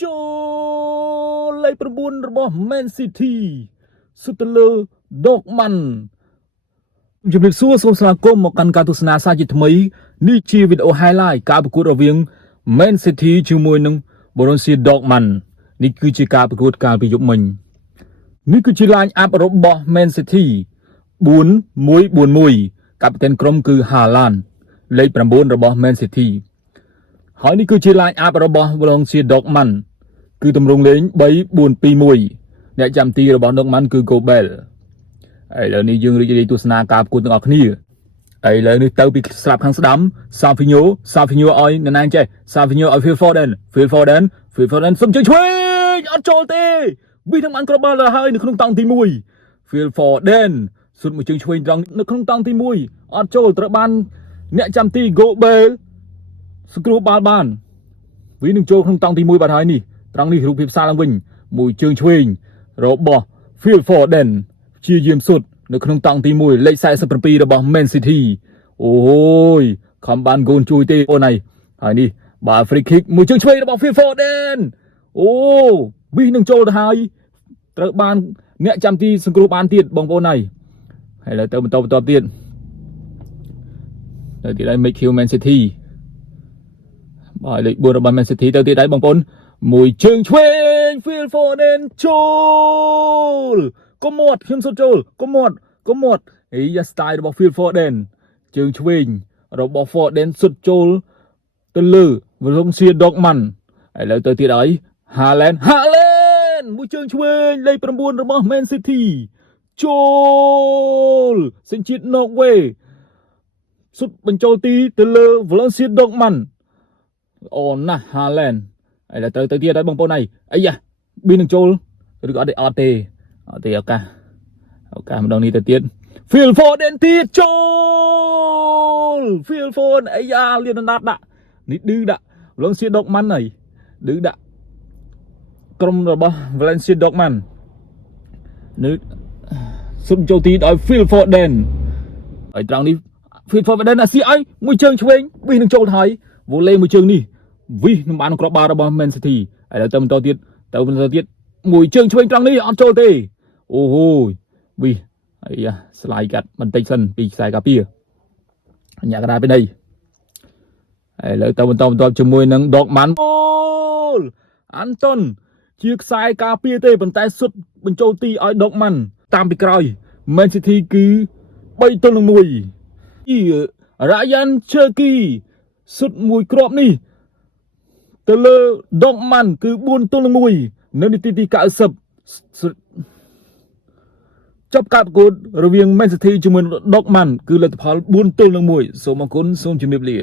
ចូលលេខ9របស់ Man City សុទ្ធទៅលើ Dortmund ជំរាបសួរសូមស្វាគមន៍មកកាន់ការទស្សនាសារជាថ្មីនេះជាវីដេអូ highlight ការប្រកួតរវាង Man City ជាមួយនឹង Borussia Dortmund នេះគឺជាការប្រកួតកាលពីយប់មិញនេះគឺជា line up របស់ Man City 4-1-4-1 កាប្បិតេនក្រុមគឺ Haaland លេខ9របស់ Man City ហើយនេះគឺជា line up របស់ Borussia Dortmund គឺទម្រង់លេង 3-4-2-1 អ្នកចាំទីរបស់ Dortmund គឺ Gobel ឥឡូវនេះយើងរីករាយទស្សនាការប្រកួតទាំងអស់គ្នាឥឡូវនេះទៅពីស្រាប់ខាងស្ដាំ Savinho ឲ្យនរណាចេះ Savinho ឲ្យ Phil Foden សុំជើងឆ្វេងអត់ចូលទេវានឹងបានគ្រាប់បាល់ទៅហើយនៅក្នុងតង់ទី1 Phil Foden សុទ្ធមួយជើងឆ្វេងត្រង់នៅក្នុងតង់ទី1អត់ចូលត្រូវបានអ្នកចាំទី Gobel សង្គ្រោះបាល់បានវានឹងចូលក្នុងតង់ទី1បាត់ហើយនេះត្រង់នេះរូបភាពសារឡើងវិញមួយជើងឆ្វេងរបស់ Phil Foden ជាយាមសុទ្ធនៅក្នុងតង់ទី1លេខ47របស់ Man City អូយខំបានកូនជួយទេអូនឯងហើយនេះបាល់ free kick មួយជើងឆ្វេងរបស់ Phil Foden អូវានឹងចូលទៅហើយត្រូវបានអ្នកចាំទីសង្គ្រោះបានទៀតបងប្អូនឯងហើយទៅបន្តទៀតទៅទៀតឲ្យ make kill Man City បាទលេខ4របស់ Man City ទៅទៀតហើយបងប្អូនមួយជើងឆ្វេង Phil Foden ចូលកុំមាត់ខ្ញុំសុទ្ធចូលកុំមាត់អីយ៉ា style របស់ Phil Foden ជើងឆ្វេងរបស់ Foden សុទ្ធចូលទៅលើ Borussia Dortmund ឥឡូវទៅទៀតហើយ Haaland មួយជើងឆ្វេងលេខ9របស់ Man City ចូលសញ្ជាតិ Norway សុទ្ធបញ្ចូលទីទៅលើ Borussia Dortmund អូណាស់ Haaland ឥឡូវទៅទៀតហើយបងប្អូនអីយ៉ាប៊ីនឹងចូលឬក៏អត់ទេឱកាសម្ដងនេះទៅទៀត Phil Foden ទៀតចូល Phil Foden អីយ៉ាលៀនដាក់នេះឌឺដាក់ Borussia Dortmund ហើយឌឺដាក់ក្រុមរបស់ Borussia Dortmund នេះសុំចូលទីដោយ Phil Foden ហើយត្រង់នេះ Phil Foden អាស៊ីឲ្យមួយជើងឆ្វេងវិសនឹងចូលហើយវ៉ូលេមួយជើងនេះវិសនឹងបានគ្រាប់បាល់របស់ Man City ឥឡូវទៅបន្តទៀតមួយជើងឆ្វេងត្រង់នេះអត់ចូលទេអូហូយវិសអីយ៉ាស្លាយកាត់បន្តិចសិនពីខ្សែការពារអញ្ញាកដាពីនេះឥឡូវទៅបន្តជាមួយនឹង Dortmund អាន់តុនជាខ្សែការពារទេប៉ុន្តែសុទ្ធបញ្ចូលទីឲ្យ Dortmund តាមពីក្រោយ Man City គឺ3-1 Ryan Cherky សុទ្ធមួយគ្រាប់នេះទៅលើ Dortmund គឺ4-1នៅនាទីទី90ចប់ការប្រកួតរវាង Man City ជាមួយ Dortmund គឺលទ្ធផល4-1សូមអរគុណសូមជម្រាបលា